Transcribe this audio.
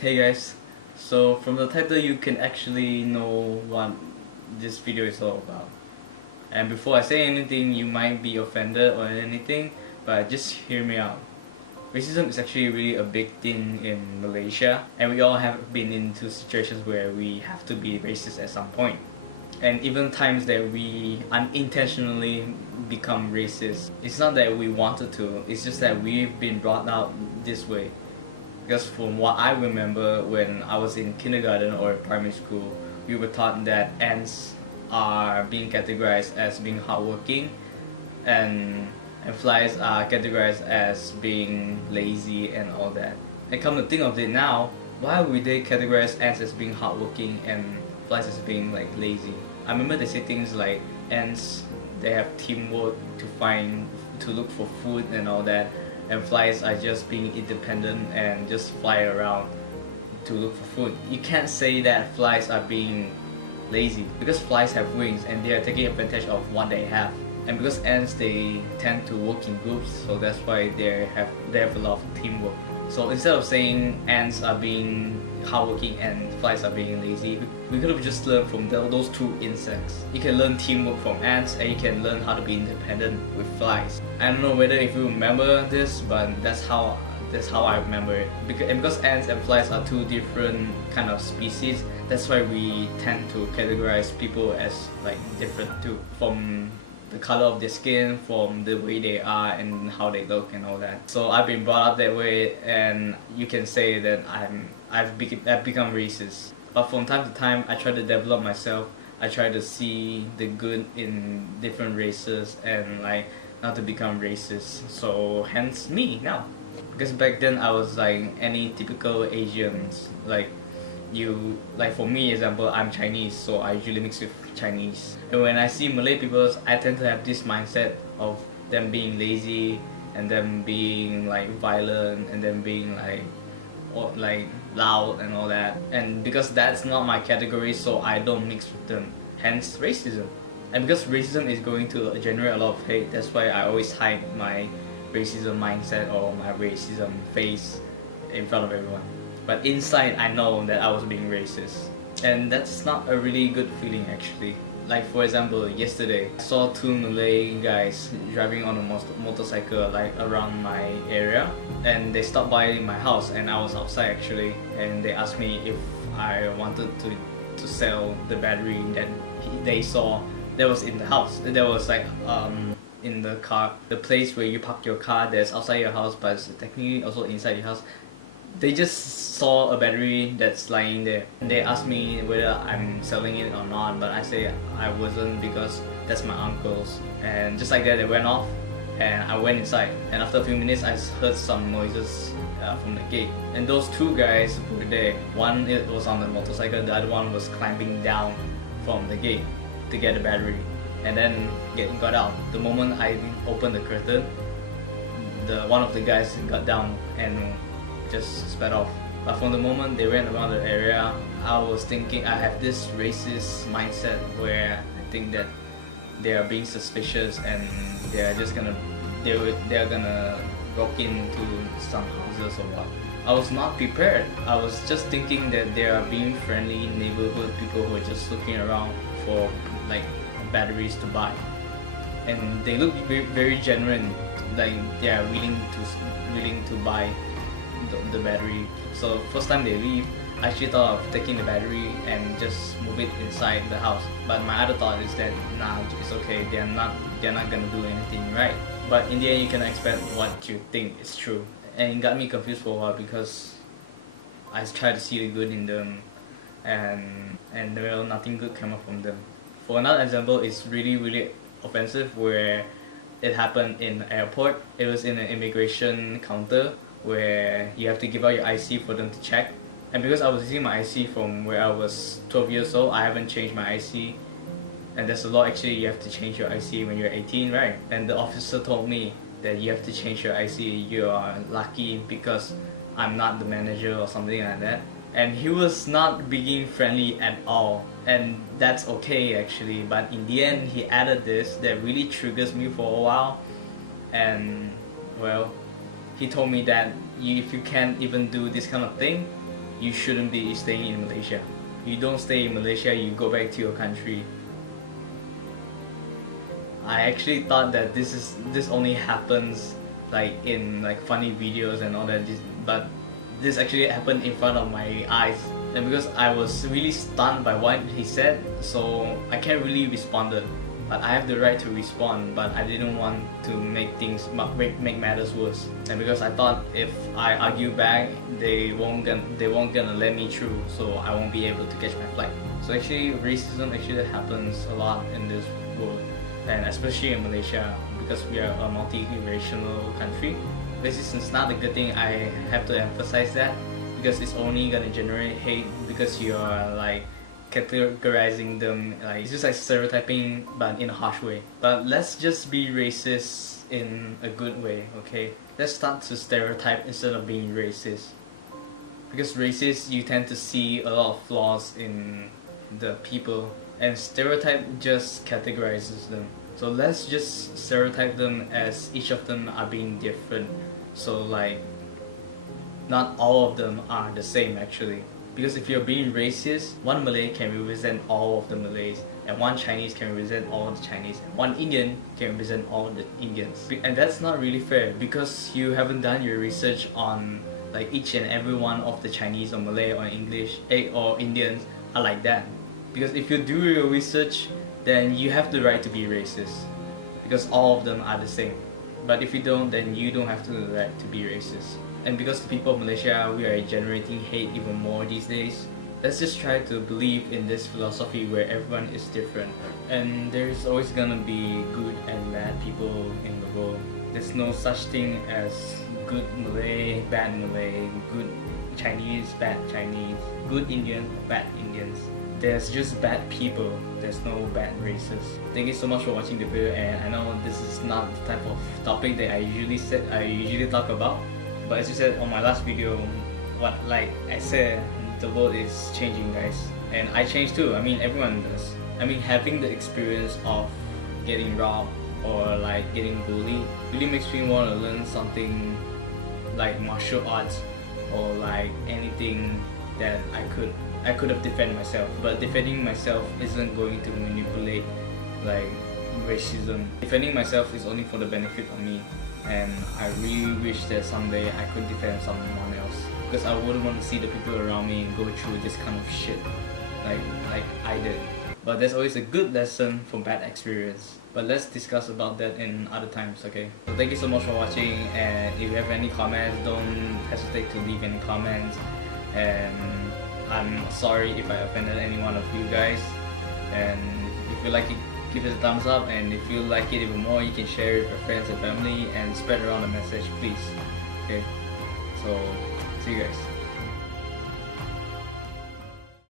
Hey guys, so from the title you can actually know what this video is all about. And before I say anything, you might be offended or anything, but just hear me out. Racism is actually really a big thing in Malaysia, and we all have been into situations where we have to be racist at some point. And even times that we unintentionally become racist, it's not that we wanted to, it's just that we've been brought up this way. Because from what I remember, when I was in kindergarten or primary school, we were taught that ants are being categorized as being hardworking, and flies are categorized as being lazy and all that. And come to think of it now, why would they categorize ants as being hardworking and flies as being like lazy? I remember they say things like ants, they have teamwork to look for food and all that, and flies are just being independent and just fly around to look for food. You can't say that flies are being lazy because flies have wings and they are taking advantage of what they have. And because ants, they tend to work in groups, so that's why they have a lot of teamwork. So instead of saying ants are being hardworking and flies are being lazy, we could have just learned from those two insects. You can learn teamwork from ants, and you can learn how to be independent with flies. I don't know whether if you remember this, but that's how I remember it. Because ants and flies are two different kind of species, that's why we tend to categorize people as like different too, from the color of their skin, from the way they are and how they look and all that. So I've been brought up that way, and you can say that I've become racist. But from time to time, I try to develop myself. I try to see the good in different races and like not to become racist. So hence me now. Because back then I was like any typical Asians, like for me example, I'm Chinese, so I usually mix with Chinese. And when I see Malay people, I tend to have this mindset of them being lazy and them being like violent and them being like loud and all that. And because that's not my category, so I don't mix with them. Hence racism. And because racism is going to generate a lot of hate, that's why I always hide my racism mindset or my racism face in front of everyone. But inside, I know that I was being racist. And that's not a really good feeling actually. Like for example, yesterday, I saw two Malay guys driving on a motorcycle like around my area. And they stopped by my house, and I was outside actually. And they asked me if I wanted to sell the battery that they saw that was in the house. That was like in the car, the place where you park your car that's outside your house but it's technically also inside your house. They just saw a battery that's lying there. They asked me whether I'm selling it or not, but I say I wasn't because that's my uncle's. And just like that, they went off, and I went inside. And after a few minutes, I heard some noises from the gate. And those two guys were there. One was on the motorcycle, the other one was climbing down from the gate to get the battery, and then got out. The moment I opened the curtain, one of the guys got down and just sped off. But from the moment they went around the area, I was thinking I have this racist mindset where I think that they are being suspicious and they're gonna walk into some houses or what. I was not prepared. I was just thinking that they are being friendly neighborhood people who are just looking around for like batteries to buy, and they look very, very genuine, like they are willing to buy the battery. So first time they leave, I actually thought of taking the battery and just move it inside the house. But my other thought is that nah, it's okay. They're not gonna do anything, right? But in the end, you cannot expect what you think is true, and it got me confused for a while because I tried to see the good in them, and well, nothing good came up from them. For another example, it's really offensive where it happened in the airport. It was in an immigration counter where you have to give out your IC for them to check. And because I was using my IC from where I was 12 years old, I haven't changed my IC. And there's a law actually, you have to change your IC when you're 18, right? And the officer told me that you have to change your IC. You are lucky because I'm not the manager or something like that. And he was not being friendly at all. And that's okay actually, but in the end he added this that really triggers me for a while. And well, he told me that if you can't even do this kind of thing, you shouldn't be staying in Malaysia. You don't stay in Malaysia, you go back to your country. I actually thought that this only happens like in like funny videos and all that, but this actually happened in front of my eyes. And because I was really stunned by what he said, so I can't really respond. But I have the right to respond, but I didn't want to make make matters worse. And because I thought if I argue back, they won't gonna let me through, so I won't be able to catch my flight. So actually, racism actually happens a lot in this world, and especially in Malaysia, because we are a multi-racial country. Racism is not a good thing. I have to emphasize that, because it's only gonna generate hate because you are like categorizing them, like it's just like stereotyping but in a harsh way. But let's just be racist in a good way, okay? Let's start to stereotype instead of being racist, because racist, you tend to see a lot of flaws in the people, and stereotype just categorizes them. So let's just stereotype them as each of them are being different. So like not all of them are the same actually. Because if you're being racist, one Malay can represent all of the Malays, and one Chinese can represent all the Chinese, and one Indian can represent all the Indians. And that's not really fair, because you haven't done your research on like each and every one of the Chinese or Malay or English or Indians are like that. Because if you do your research, then you have the right to be racist, because all of them are the same. But if you don't, then you don't have the right to be racist. And because the people of Malaysia, we are generating hate even more these days, let's just try to believe in this philosophy where everyone is different. And there's always gonna be good and bad people in the world. There's no such thing as good Malay, bad Malay, good Chinese, bad Chinese, good Indian, bad Indians. There's just bad people, there's no bad races. Thank you so much for watching the video, and I know this is not the type of topic that I usually talk about. But as you said on my last video, like I said, the world is changing, guys, and I change too. I mean, everyone does. I mean, having the experience of getting robbed or like getting bullied really makes me want to learn something like martial arts or like anything that I could have defended myself. But defending myself isn't going to manipulate like racism. Defending myself is only for the benefit of me. And I really wish that someday I could defend someone else, because I wouldn't want to see the people around me go through this kind of shit like I did. But there's always a good lesson from bad experience. But let's discuss about that in other times, okay? So thank you so much for watching, and if you have any comments, don't hesitate to leave any comments. And I'm sorry if I offended any one of you guys. And if you like it, give it a thumbs up, and if you like it even more, you can share it with your friends and family and spread around the message, please. Okay, so see you guys.